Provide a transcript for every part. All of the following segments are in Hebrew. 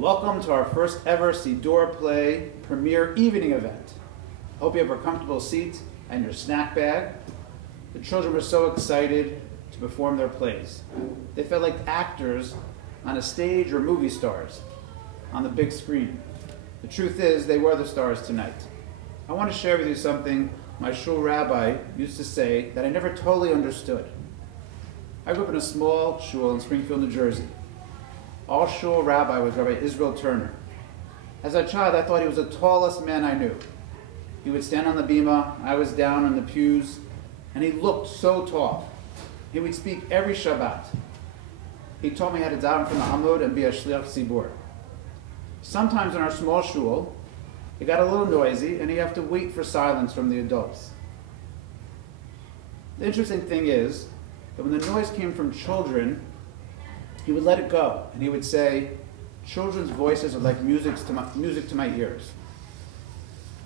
Welcome to our first ever Siddur Play premiere evening event. Hope you have a comfortable seat and your snack bag. The children were so excited to perform their plays. They felt like actors on a stage or movie stars on the big screen. The truth is, they were the stars tonight. I want to share with you something my shul rabbi used to say that I never totally understood. I grew up in a small shul in Springfield, New Jersey. Our shul rabbi was Rabbi Israel Turner. As a child, I thought he was the tallest man I knew. He would stand on the bima, I was down in the pews, and he looked so tall. He would speak every Shabbat. He taught me how to daven from the Amud and be a shliach tzibur. Sometimes in our small shul, it got a little noisy, and you have to wait for silence from the adults. The interesting thing is that when the noise came from children, he would let it go, and he would say, "Children's voices are like music to my ears."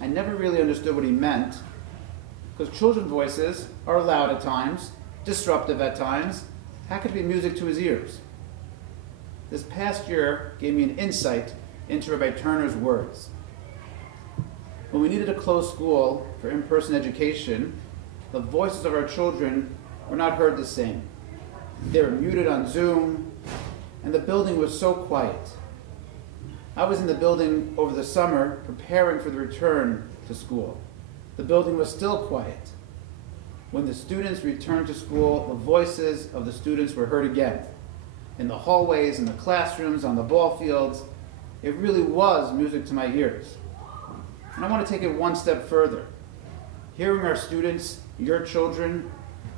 I never really understood what he meant, because children's voices are loud at times, disruptive at times. How could it be music to his ears? This past year gave me an insight into Rabbi Turner's words. When we needed to close school for in-person education, the voices of our children were not heard the same. They were muted on Zoom, and the building was so quiet. I was in the building over the summer preparing for the return to school. The building was still quiet. When the students returned to school, the voices of the students were heard again. In the hallways, in the classrooms, on the ball fields, it really was music to my ears. And I want to take it one step further. Hearing our students, your children,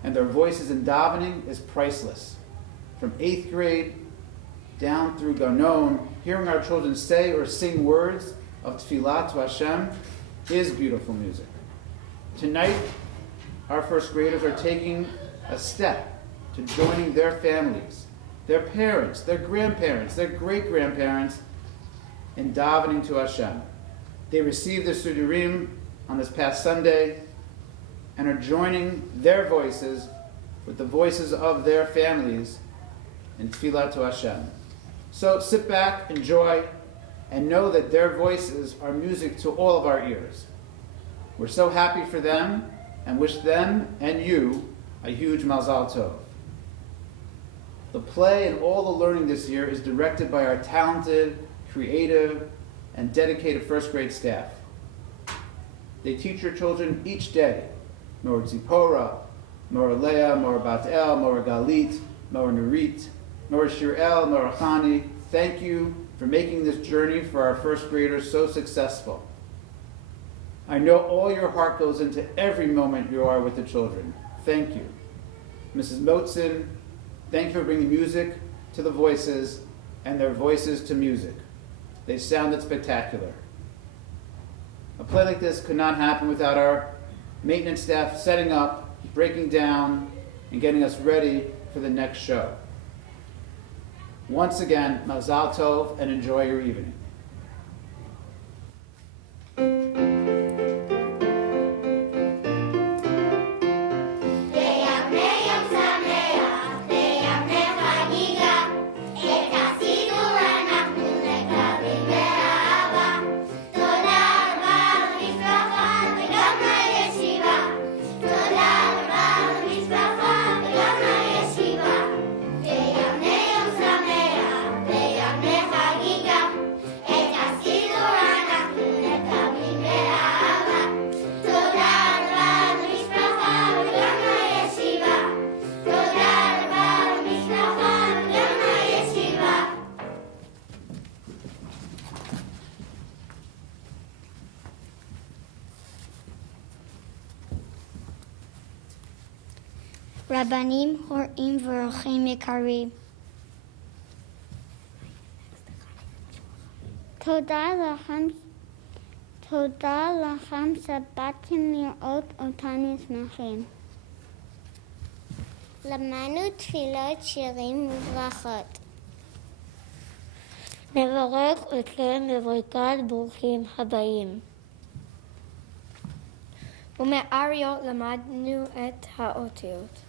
and their voices in davening is priceless. From 8th grade down through Ganon, hearing our children say or sing words of tefillah to Hashem is beautiful music. Tonight, our first graders are taking a step to joining their families, their parents, their grandparents, their great-grandparents in davening to Hashem. They received the Siddurim on this past Sunday and are joining their voices with the voices of their families in tefillah to Hashem. So sit back, enjoy, and know that their voices are music to all of our ears. We're so happy for them and wish them and you a huge mazal tov. The play and all the learning this year is directed by our talented, creative, and dedicated first grade staff. They teach your children each day, Mor Zipporah, Mor Leah, Mor Bat El, Mor Galit, Mor Nurit, Mor Shirel, Mor Chani. Thank you for making this journey for our first graders so successful. I know all your heart goes into every moment you are with the children. Thank you. Mrs. Motzen, thank you for bringing music to the voices and their voices to music. They sounded spectacular. A play like this could not happen without our maintenance staff setting up, breaking down, and getting us ready for the next show. Once again, mazal tov and enjoy your evening. רבנים, הורים ואורחים יקרים, תודה לכם שבאתם לראות אותנו שמחים. למדנו תפילות, שירים וברכות. נברך אתכם בברכת ברוכים הבאים. ומאריות למדנו את האותיות.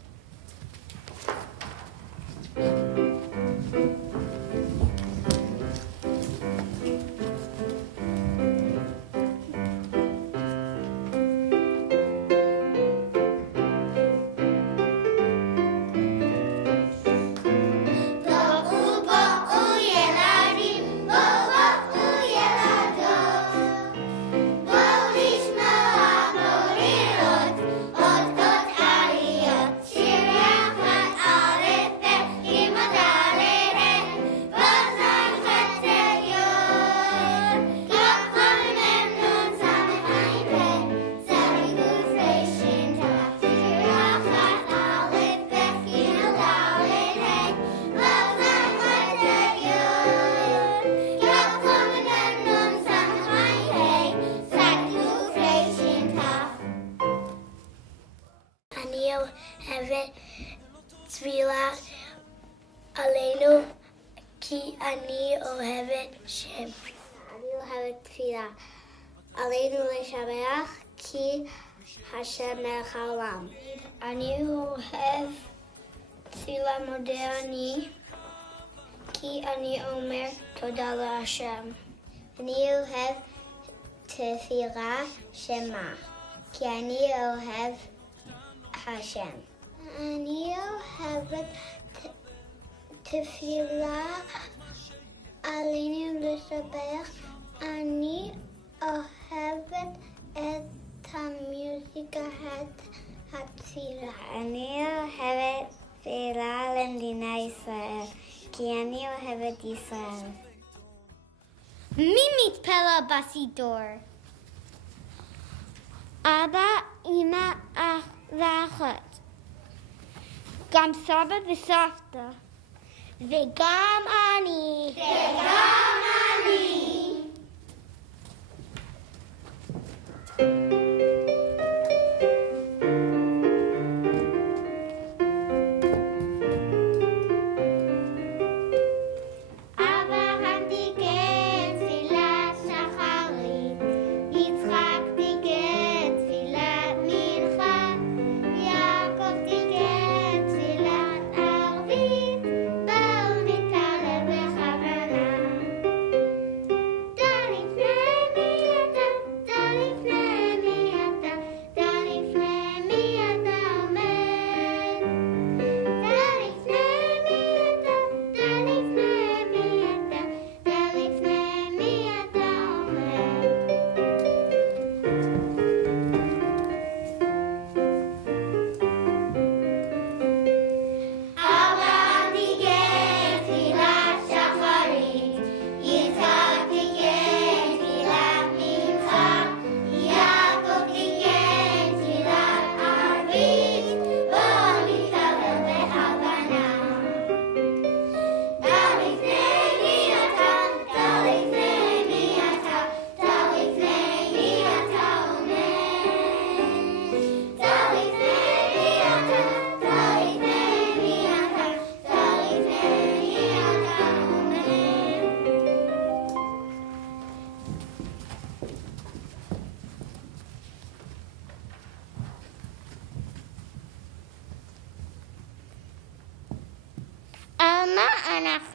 עלינו כי אני אוהבת שם. אני אוהבת תפילה. עלינו לשבח כי השם מלך העולם. אני אוהב תפילה מודה אני כי אני אומר תודה להשם. אני אוהב תפילה שמה כי אני אוהב השם. אני אוהבת תפילה עלינו לשבח. אני אוהבת את המוזיקה, את התפילה. אני אוהבת תפילה למדינה ישראל, כי אני אוהבת ישראל. מי מתפלל בסידור? אבא, אמא, אח ואחות. גם סבא וסבתא. וגם אני. וגם אני.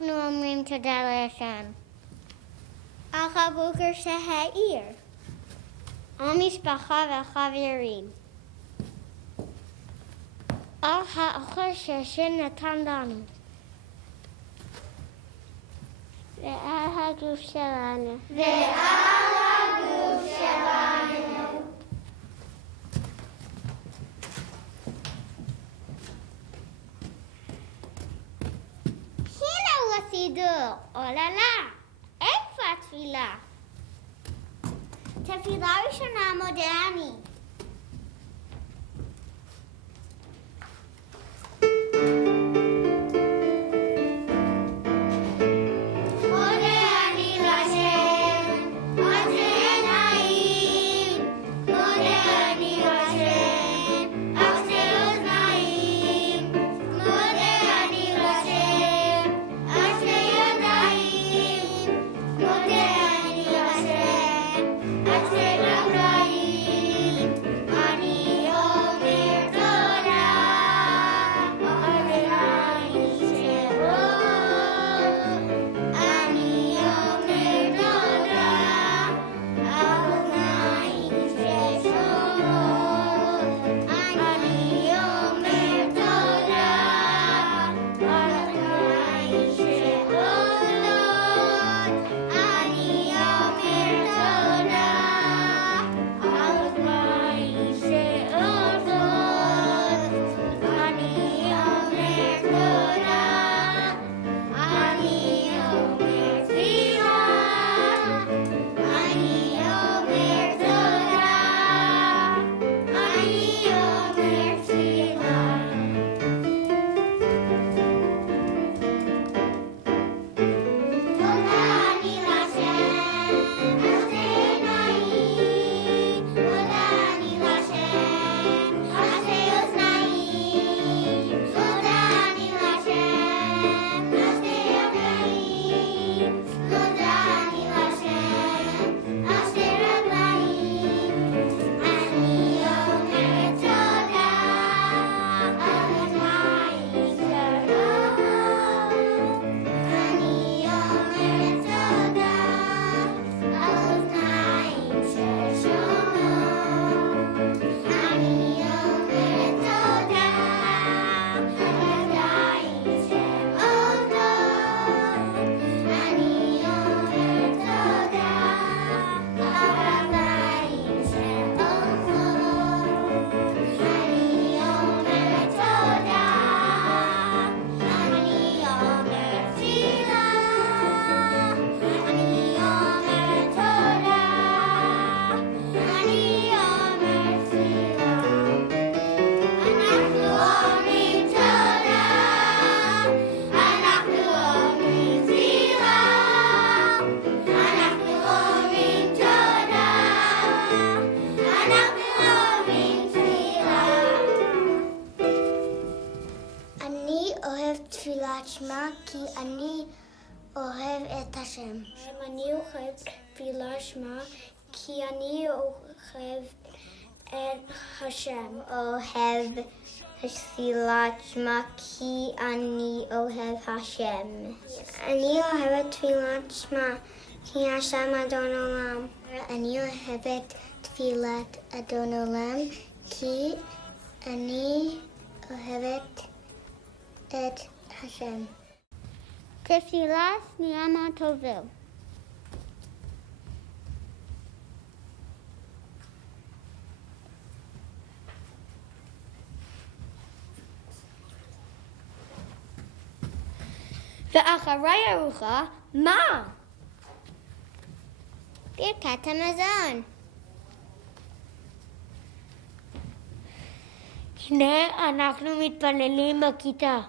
אנחנו אומרים תודה להשם. על הבוקר שהעיר. המשפחה והחברים. על האוכל שהשם נתן לנו. ועל הגוף שלנו. ועל הגוף שלנו. סידור, אוללה, איפה התפילה? תפילה ראשונה מודה אני. שמע כי אני אוהב את השם. אני אוהב תפילה שמע כי אני אוהב את השם. אוהב תפילת שמע כי אני אוהב השם. אני אוהבת תפילת שמע כי השם אדון עולם. אני אוהבת תפילת אדון עולם כי אני אוהבת את השם. תפילה שנייה מהטובים. ואחרי ארוחה, מה? ברכת המזון. הנה אנחנו מתפללים בכיתה.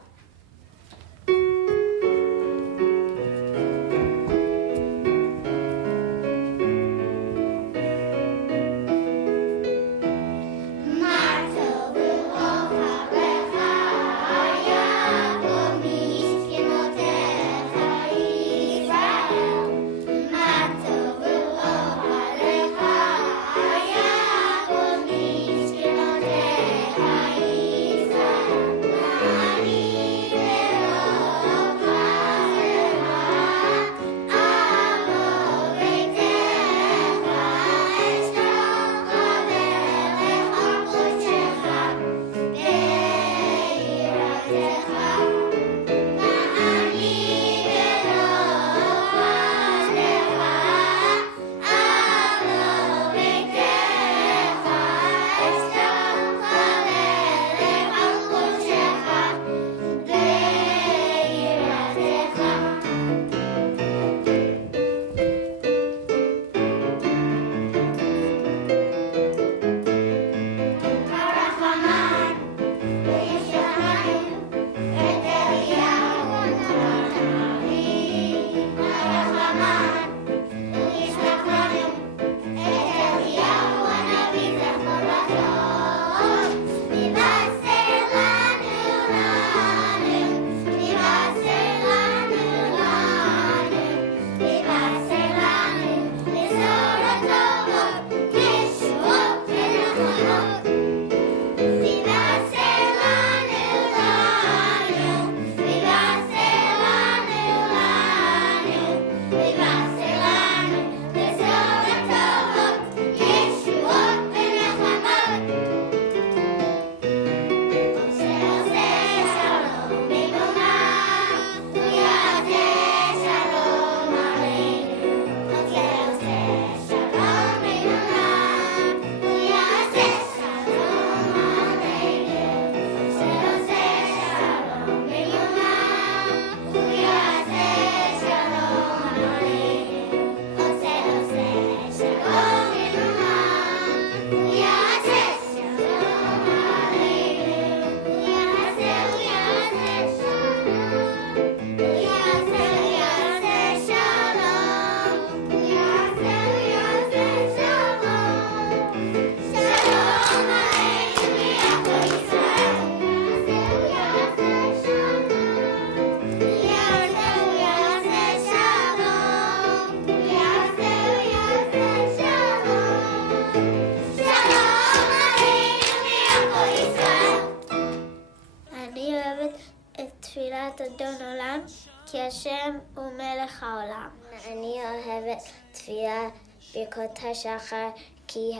תפילת אדון עולם, כי השם הוא מלך העולם. אני אוהבת תפילת ברכות השחר, כי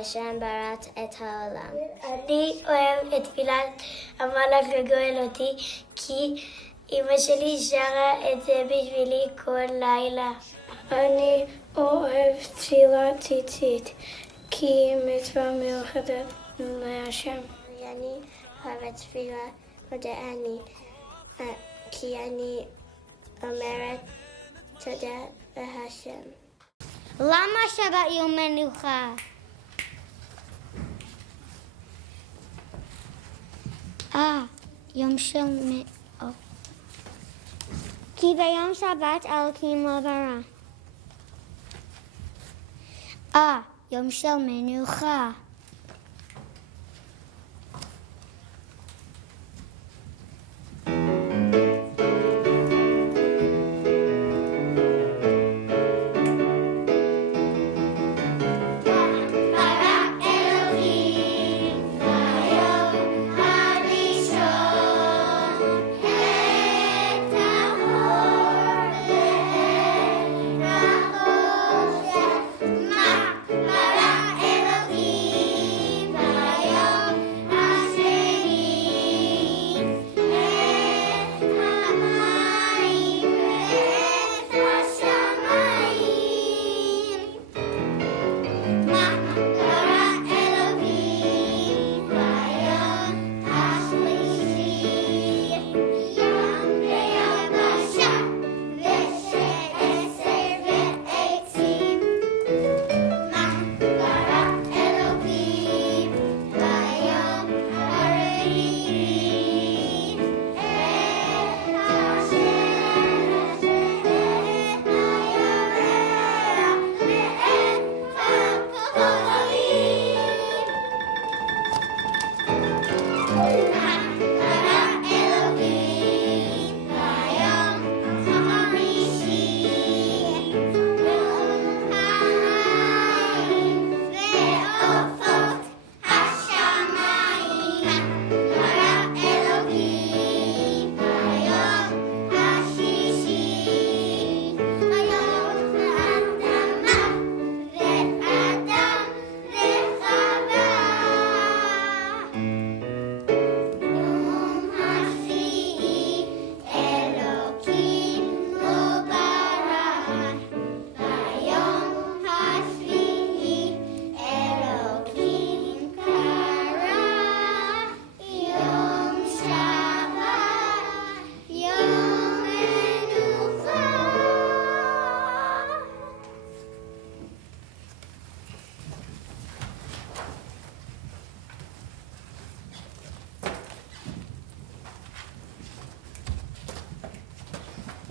השם ברא את העולם. אני אוהב את תפילת המלך הגואל אותי, כי אמא שלי שרה את זה בשבילי כל לילה. אני אוהב תפילת ציצית, כי היא מצווה מיוחדת להשם. אני אוהבת תפילה מודה אני, כי אני אומרת תודה להשם. למה שבת יום מנוחה? יום של כי ביום שבת אלוקים לא ברא. יום של מנוחה.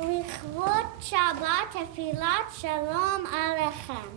לכבוד שבת תפילת שלום עליכם.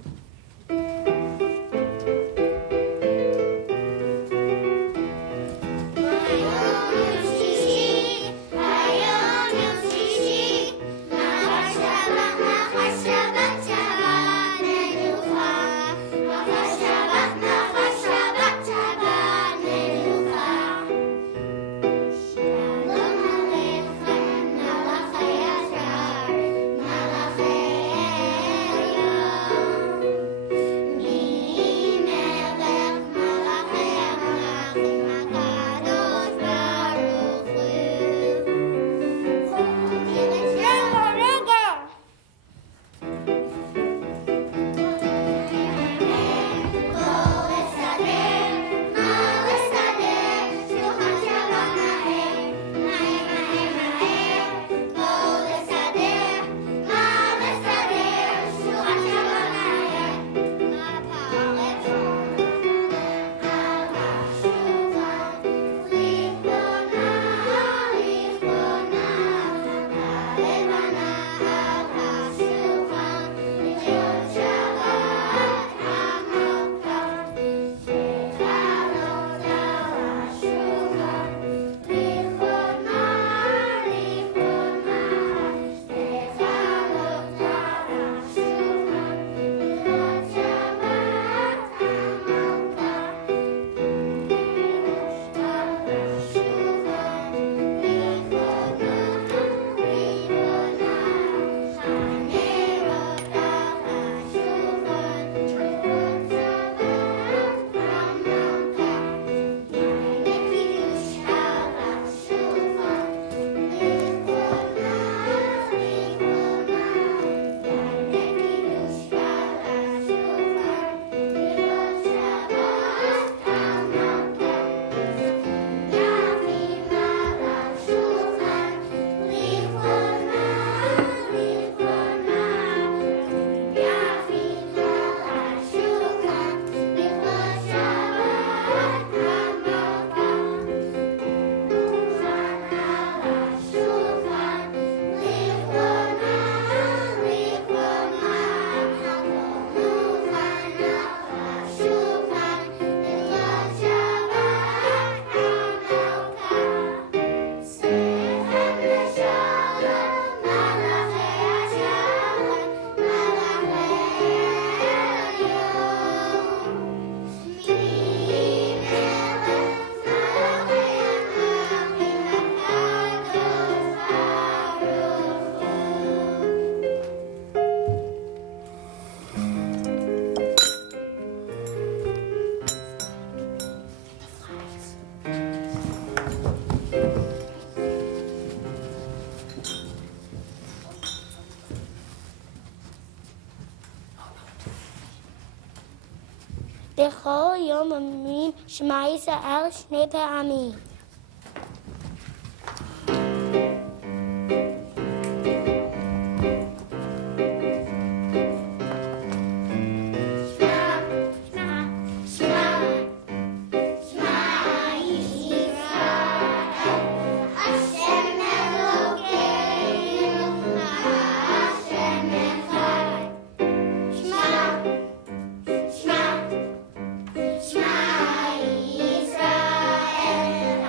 בכל יום אומרים שמע ישראל 2 פעמים. Shema Yisrael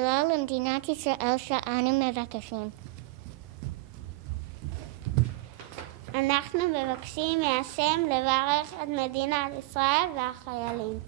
תפילה למדינת ישראל שאנו מבקשים. אנחנו מבקשים מהשם לברך את מדינת ישראל והחיילים.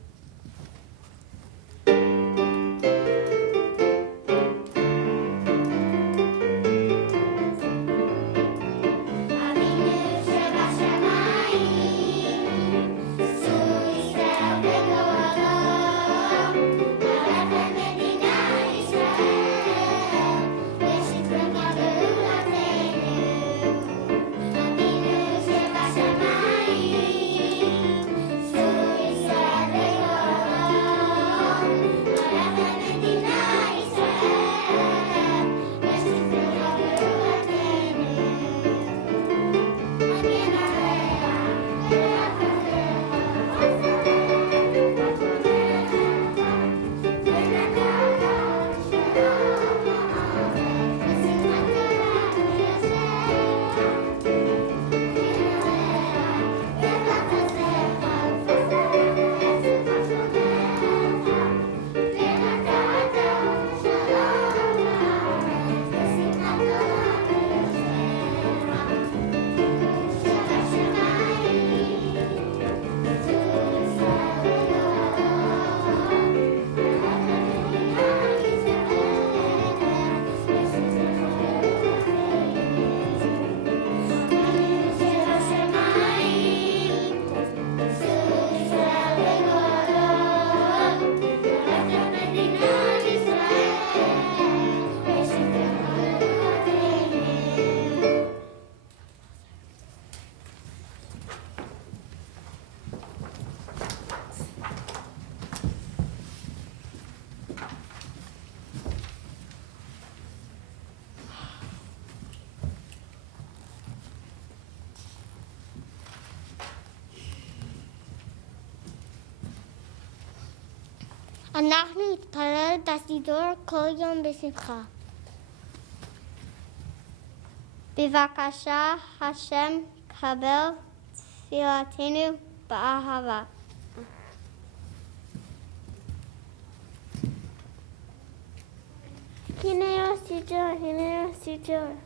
אנחנו נתפלל בסידור כל יום בשמחה. בבקשה, השם, קבל תפילתנו באהבה. הנה הסידור.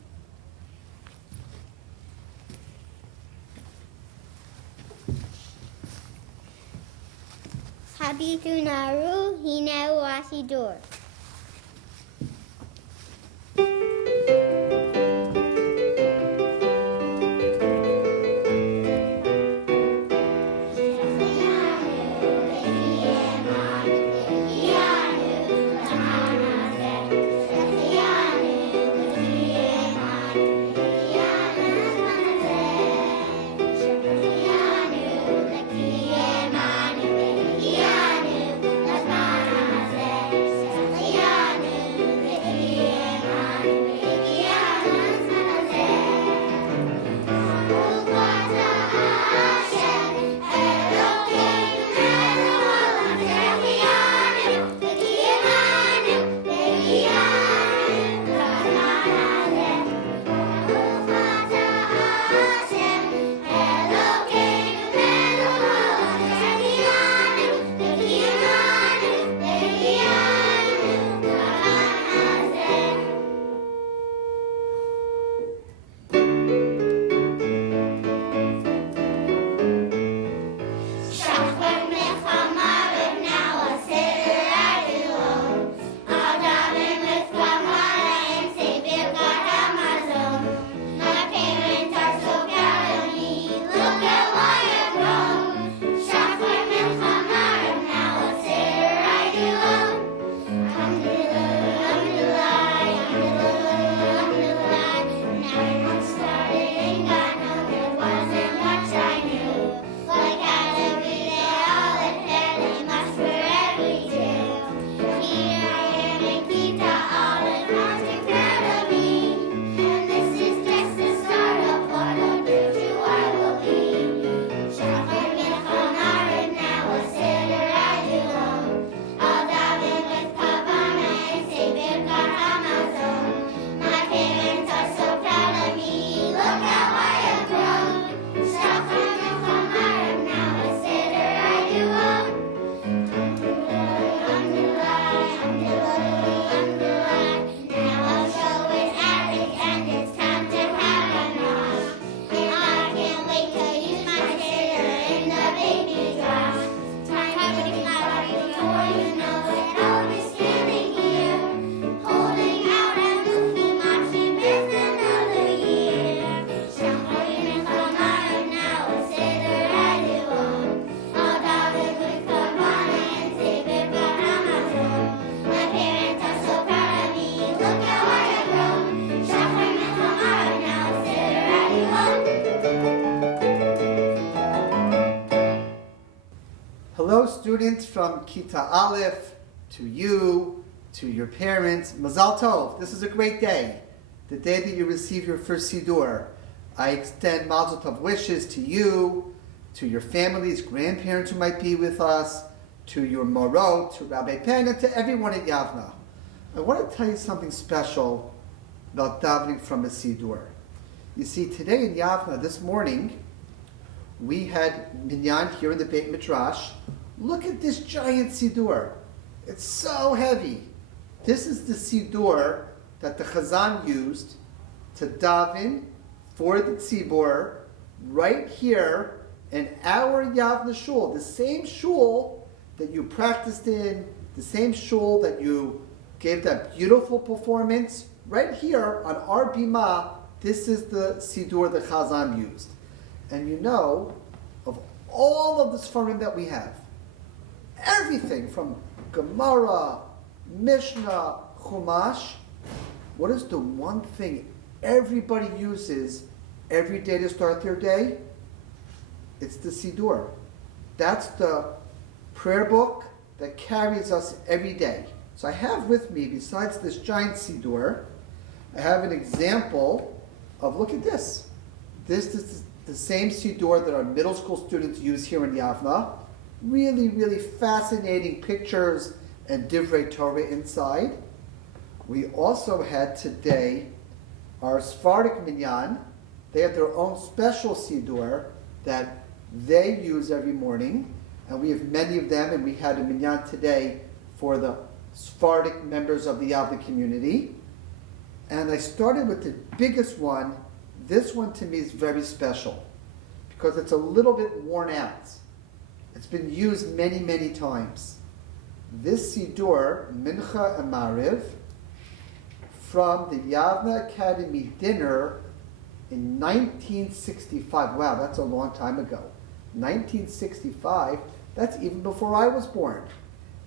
הביטו נערו, הנה הוא הסידור. students from Kita Aleph, to you, to your parents, Mazal Tov. This is a great day, the day that you receive your first Siddur. I extend Mazel Tov wishes to you, to your families, grandparents who might be with us, to your Morot, to Rabbi Pen, and to everyone at Yavneh. I want to tell you something special about davening from a Siddur. You see, today in Yavneh, this morning, we had minyan here in the Beit Midrash. Look at this giant Siddur. It's so heavy. This is the Siddur that the Chazan used to daven for the Tzibur right here in our Yavneh shul, the same shul that you practiced in, the same shul that you gave that beautiful performance. Right here on our bima, this is the Siddur the Chazan used. And you know, of all of the Sfarim that we have, everything from Gemara, Mishnah, Chumash, what is the one thing everybody uses every day to start their day? It's the Siddur. That's the prayer book that carries us every day. So I have with me, besides this giant Siddur, I have an example of, look at this. This is the same Siddur that our middle school students use here in Yavneh. Really, really fascinating pictures and Divrei Torah inside. We also had today our Sephardic Minyan. They have their own special Siddur that they use every morning. And we have many of them, and we had a Minyan today for the Sephardic members of the Yavneh community. And I started with the biggest one. This one to me is very special because it's a little bit worn out. It's been used many, many times. This Siddur, Mincha and Mariv, from the Yavneh Academy dinner in 1965. Wow, that's a long time ago. 1965, that's even before I was born.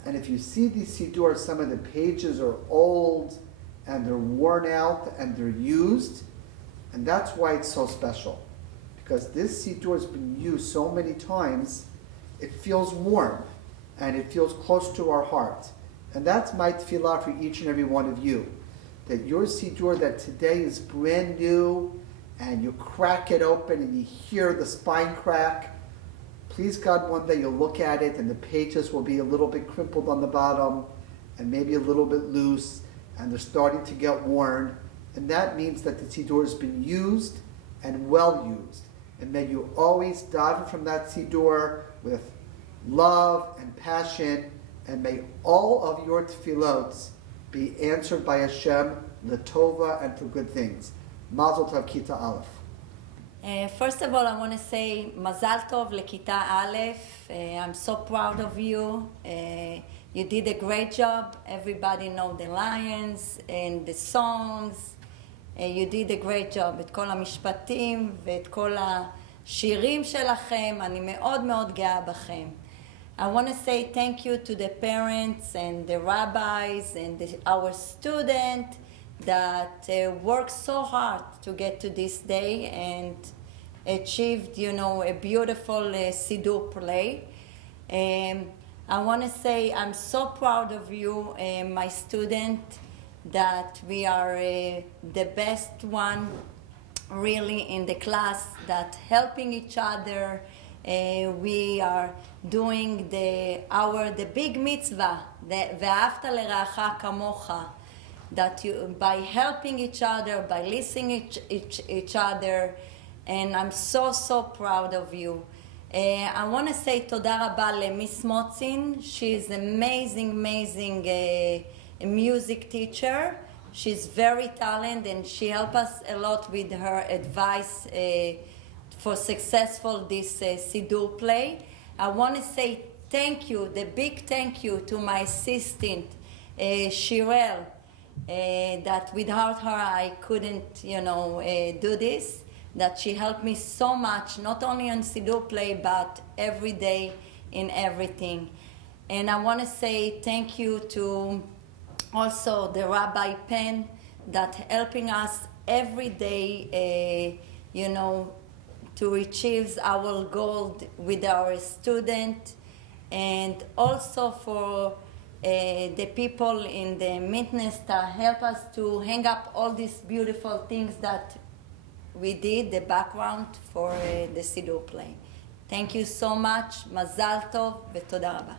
And if you see these Siddur, some of the pages are old and they're worn out and they're used. And that's why it's so special. Because this Siddur has been used so many times, it feels warm and it feels close to our heart. And that's my tefillah for each and every one of you. That your Siddur that today is brand new and you crack it open and you hear the spine crack. Please God, one day you'll look at it and the pages will be a little bit crimpled on the bottom and maybe a little bit loose and they're starting to get worn. And that means that the Siddur has been used and well used. And may you always daven from that Siddur with love and passion, and may all of your tefillot be answered by Hashem, l'tova, and for good things. Mazel Tov Kita Aleph. First of all, I want to say Mazal Tov Lekita Aleph. I'm so proud of you. You did a great job. Everybody know the lines and the songs. You did a great job. את כל המשפטים ואת כל השירים שלכם. אני מאוד מאוד גאה בכם. I want to say thank you to the parents and the rabbis and our students that worked so hard to get to this day and achieved, a beautiful Siddur play. I want to say I'm so proud of you, my student, that we are the best one really in the class, that helping each other. We are doing the big mitzvah, the ואהבת לרעך כמוך, that by helping each other, by listening each other, and I'm so, so proud of you. I want to say תודה רבה למיס מוצין. She's amazing music teacher. She's very talented and she helped us a lot with her advice for successful this Siddur play. I want to say thank you, the big thank you to my assistant, Shirel, that without her I couldn't, do this, that she helped me so much, not only on Siddur play, but every day in everything. And I want to say thank you to also the Rabbi Pen that helping us every day, to achieve our goal with our student. and also for the people in the maintenance that help us to hang up all these beautiful things that we did, the background for the Siddur play. Thank you so much. מזל טוב ותודה רבה.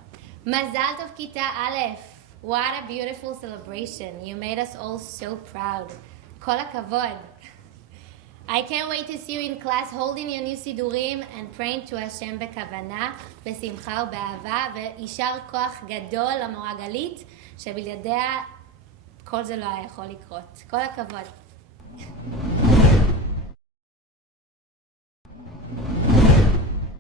Mazal Tov Kita Aleph. What a beautiful celebration. You made us all so proud. Kol hakavod. I can't wait to see you in class holding your new sidurim and praying to Hashem בכוונה, בשמחה ובאהבה, ויישר כוח גדול למורה גלית, שבלעדיה כל זה לא היה יכול לקרות. כל הכבוד.